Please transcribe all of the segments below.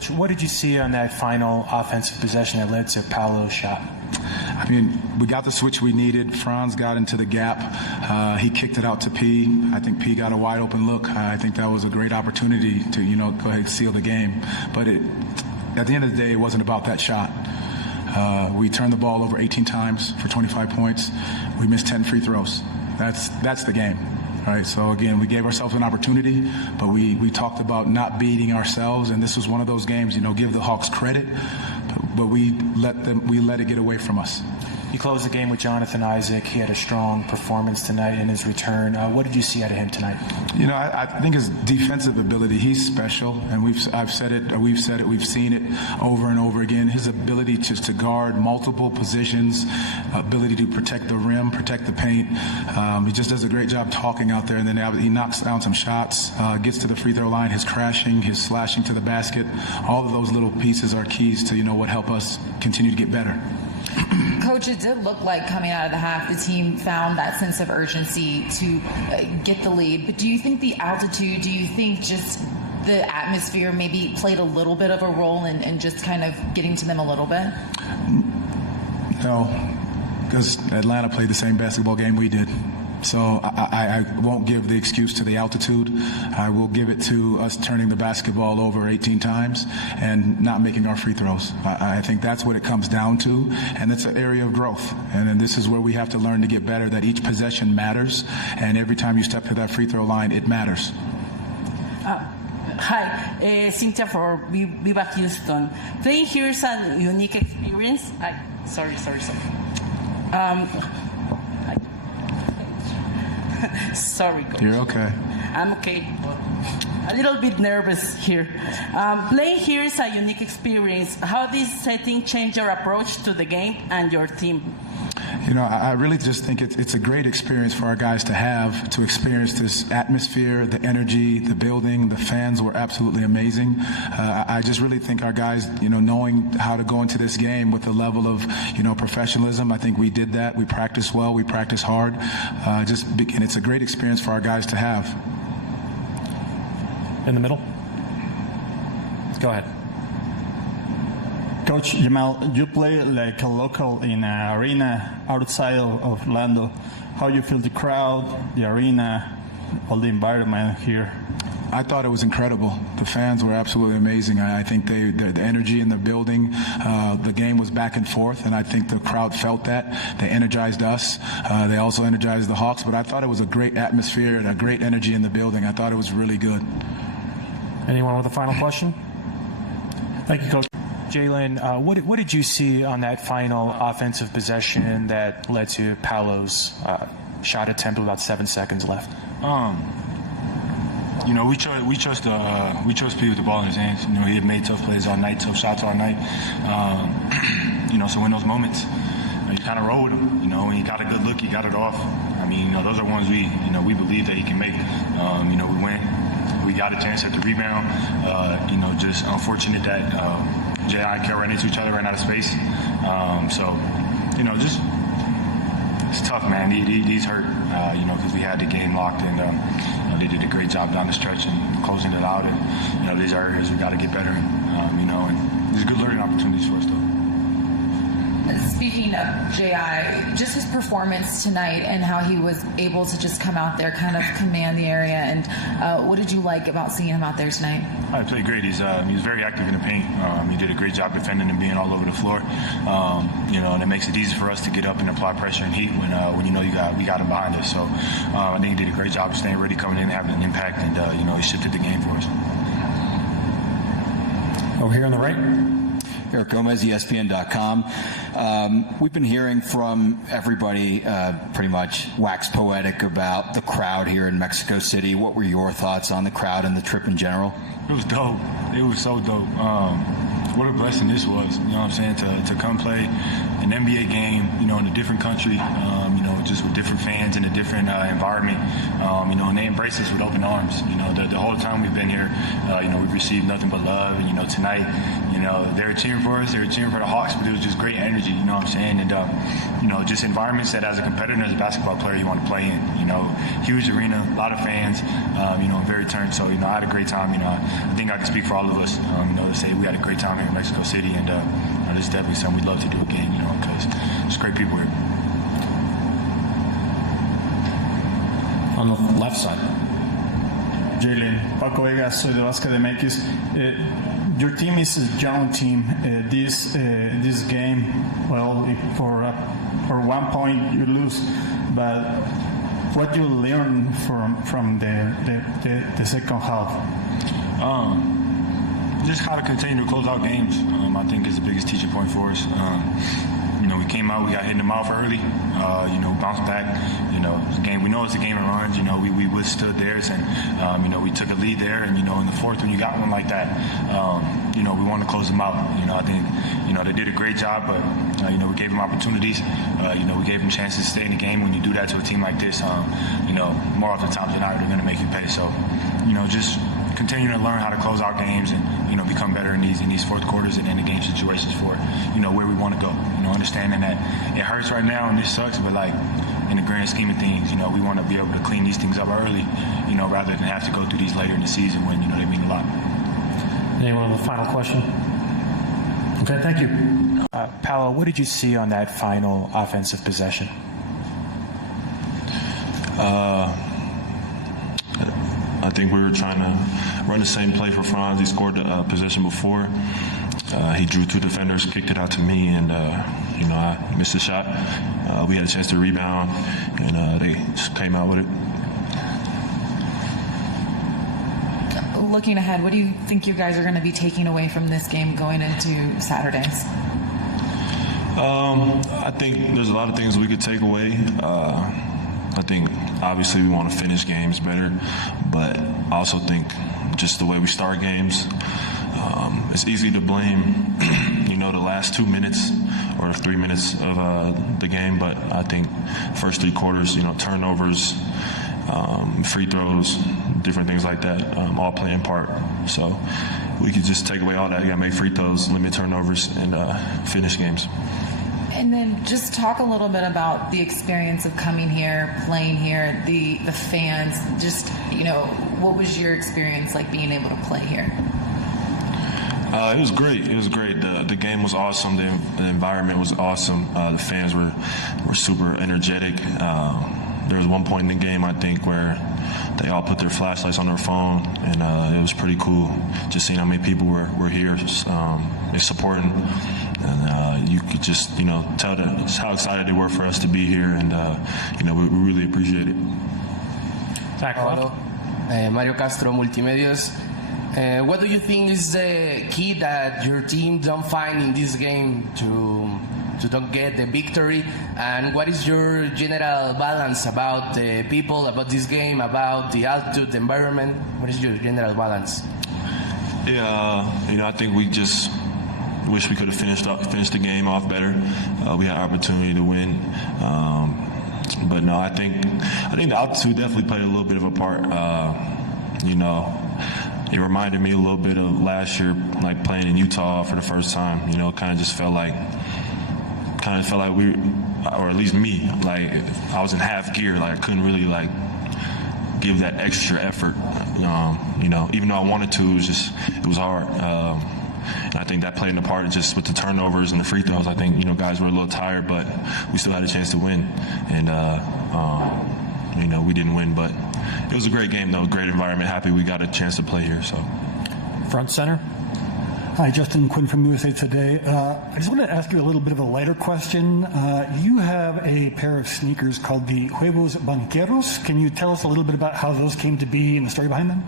Coach, what did you see on that final offensive possession that led to Paolo's shot? I mean, we got the switch we needed. Franz got into the gap. He kicked it out to P. I think P got a wide open look. I think that was a great opportunity to, go ahead and seal the game. But at the end of the day, it wasn't about that shot. We turned the ball over 18 times for 25 points. We missed 10 free throws. That's the game. Right, so again, we gave ourselves an opportunity, but we talked about not beating ourselves, and this was one of those games. Give the Hawks credit, but we let it get away from us. You closed the game with Jonathan Isaac. He had a strong performance tonight in his return. What did you see out of him tonight? I think his defensive ability, he's special, and we've seen it over and over again. His ability to guard multiple positions, ability to protect the rim, protect the paint. He just does a great job talking out there, and then he knocks down some shots, gets to the free throw line, his crashing, his slashing to the basket. All of those little pieces are keys to, what help us continue to get better. Coach, it did look like coming out of the half, the team found that sense of urgency to get the lead. But do you think the altitude, do you think just the atmosphere maybe played a little bit of a role in just kind of getting to them a little bit? No, because Atlanta played the same basketball game we did. So I won't give the excuse to the altitude. I will give it to us turning the basketball over 18 times and not making our free throws. I think that's what it comes down to, and it's an area of growth. And this is where we have to learn to get better, that each possession matters, and every time you step to that free throw line, it matters. Hi, Cynthia for Viva Houston. Playing here is a unique experience. Sorry. Sorry, Coach. You're okay. I'm okay. A little bit nervous here. Playing here is a unique experience. How did this setting change your approach to the game and your team? I really just think it's a great experience for our guys to experience this atmosphere, the energy, the building. The fans were absolutely amazing. I just really think our guys, knowing how to go into this game with a level of, professionalism, I think we did that. We practiced well. We practiced hard. And it's a great experience for our guys to have. In the middle. Go ahead. Coach Jamal, you play like a local in an arena outside of Orlando. How you feel the crowd, the arena, all the environment here? I thought it was incredible. The fans were absolutely amazing. I think the energy in the building, the game was back and forth, and I think the crowd felt that. They energized us. They also energized the Hawks, but I thought it was a great atmosphere and a great energy in the building. I thought it was really good. Anyone with a final question? Thank you, Coach. Jalen, what did you see on that final offensive possession that led to Paolo's shot attempt with about 7 seconds left? We trust P with the ball in his hands. He had made tough plays all night, tough shots all night. So in those moments, you kind of roll with him. When he got a good look, he got it off. Those are ones we believe that he can make. We went. We got a chance at the rebound. Just unfortunate that J.I. and Kel ran into each other, ran out of space. It's tough, man. He's hurt, because we had the game locked, and they did a great job down the stretch and closing it out. And these are areas we got to get better in. And these are good learning opportunities for us, though. Speaking of J.I., just his performance tonight and how he was able to just come out there, kind of command the area, and what did you like about seeing him out there tonight? He played great. He's very active in the paint. He did a great job defending and being all over the floor. And it makes it easy for us to get up and apply pressure and heat when we got him behind us. So I think he did a great job of staying ready, coming in, having an impact, and he shifted the game for us. Over here on the right. Eric Gomez, ESPN.com. We've been hearing from everybody pretty much wax poetic about the crowd here in Mexico City. What were your thoughts on the crowd and the trip in general? It was dope. It was so dope. What a blessing this was, to come play an NBA game, in a different country, just with different fans in a different environment, and they embrace us with open arms. The whole time we've been here, we've received nothing but love. And, tonight, they were cheering for us, they were cheering for the Hawks, but it was just great energy, you know what I'm saying? And, just environments that as a competitor, as a basketball player, you want to play in. Huge arena, a lot of fans, very turned. So, I had a great time. I think I can speak for all of us, to say we had a great time here in Mexico City. And this is definitely something we'd love to do again, because there's great people here. On the left side. Jalen, Paco Vegas, soy de Básquet MX. Your team is a young team. This game, well, for 1 point you lose, but what you learn from the second half? Just how to continue to close out games, I think is the biggest teaching point for us. We came out, we got hit in the mouth early, bounced back. Game, we know it's a game of runs. We withstood theirs, and we took a lead there. And in the fourth, when you got one like that, we want to close them out. I think they did a great job, but we gave them opportunities. We gave them chances to stay in the game. When you do that to a team like this, more often times than not, they're going to make you pay. So, just continue to learn how to close out games and become better in these fourth quarters and in the game situations for where we want to go. Understanding that it hurts right now and this sucks, but in the grand scheme of things, we want to be able to clean these things up early, rather than have to go through these later in the season when they mean a lot. Anyone with a final question? Okay, thank you. Paolo, what did you see on that final offensive possession? I think we were trying to run the same play for Franz. He scored the possession before. He drew 2 defenders, kicked it out to me, and I missed the shot. We had a chance to rebound, and they just came out with it. Looking ahead, what do you think you guys are going to be taking away from this game going into Saturdays? I think there's a lot of things we could take away. I think obviously we want to finish games better, but I also think just the way we start games, it's easy to blame, the last 2 minutes or 3 minutes of the game, but I think first 3 quarters, turnovers, free throws, different things like that, all play in part. So we could just take away all that. You got to make free throws, limit turnovers, and finish games. And then just talk a little bit about the experience of coming here, playing here, the fans, just, what was your experience like being able to play here? It was great. It was great. The game was awesome. The environment was awesome. The fans were super energetic. There was one point in the game, I think, where they all put their flashlights on their phone, and it was pretty cool just seeing how many people were here supporting. And you could just, tell how excited they were for us to be here, and, we really appreciate it. Paolo, Mario Castro, Multimedios. What do you think is the key that your team don't find in this game to don't get the victory? And what is your general balance about the people, about this game, about the altitude, the environment? What is your general balance? Yeah, I think we just wish we could have finished the game off better. We had an opportunity to win. But no, I think the altitude definitely played a little bit of a part. It reminded me a little bit of last year, like playing in Utah for the first time. Kind of just felt like we, or at least me, like I was in half gear. Like I couldn't really give that extra effort. Even though I wanted to, it was hard. And I think that played a part just with the turnovers and the free throws. I think guys were a little tired, but we still had a chance to win. And we didn't win, but it was a great game, though. Great environment. Happy we got a chance to play here. So, front center. Hi, Justin Quinn from USA Today. I just want to ask you a little bit of a lighter question. You have a pair of sneakers called the Paolo Bancheros. Can you tell us a little bit about how those came to be and the story behind them?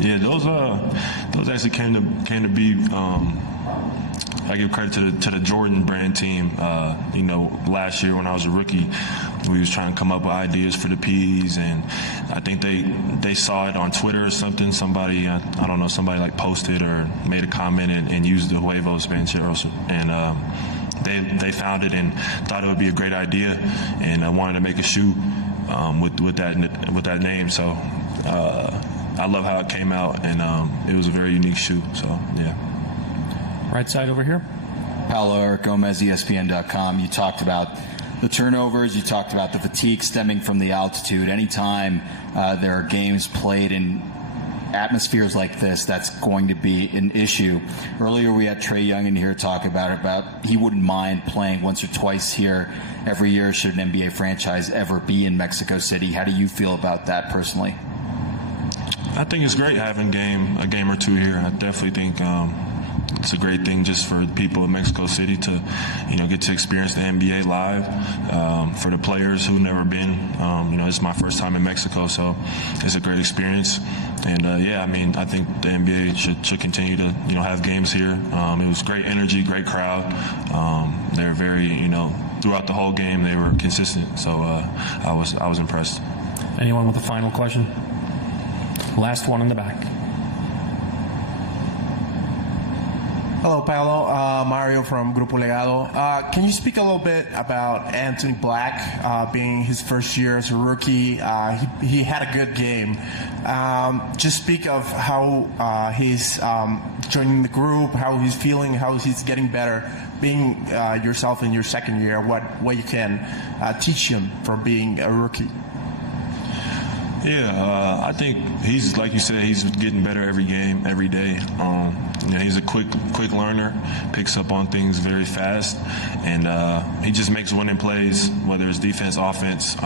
Yeah, those actually came to be. I give credit to the Jordan brand team. Last year when I was a rookie, we was trying to come up with ideas for the P's, and I think they saw it on Twitter or something. Somebody, I don't know, somebody posted or made a comment and used the Huevos Bancheros, and they found it and thought it would be a great idea, and wanted to make a shoe with that name. So I love how it came out, and it was a very unique shoe. So yeah. Right side over here. Paolo Eric Gomez, ESPN.com. You talked about the turnovers. You talked about the fatigue stemming from the altitude. Anytime there are games played in atmospheres like this, that's going to be an issue. Earlier we had Trae Young in here talk about he wouldn't mind playing once or twice here every year should an NBA franchise ever be in Mexico City. How do you feel about that personally? I think it's great having a game or two here. I definitely think it's a great thing just for people in Mexico City to, get to experience the NBA live. For the players who've never been, it's my first time in Mexico, so it's a great experience. And I think the NBA should continue to, have games here. It was great energy, great crowd. They're very, throughout the whole game they were consistent. So I was impressed. Anyone with a final question? Last one in the back. Hello, Paolo. Mario from Grupo Legado. Can you speak a little bit about Anthony Black being his first year as a rookie? He had a good game. Just speak of how he's joining the group, how he's feeling, how he's getting better, being yourself in your second year, what you can teach him from being a rookie. Yeah, I think he's, like you said, he's getting better every game, every day. He's a quick learner, picks up on things very fast, and he just makes winning plays, whether it's defense, offense,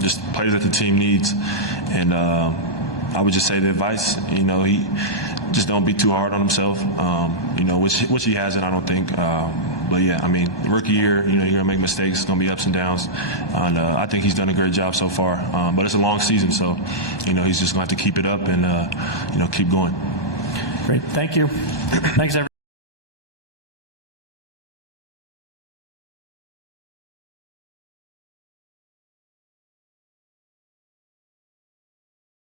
just plays that the team needs. And I would just say the advice, he just don't be too hard on himself, which he hasn't, I don't think. But yeah, rookie year, you're gonna make mistakes, it's gonna be ups and downs, and I think he's done a great job so far. But it's a long season, so he's just gonna have to keep it up and keep going. Great, thank you. Thanks, everyone.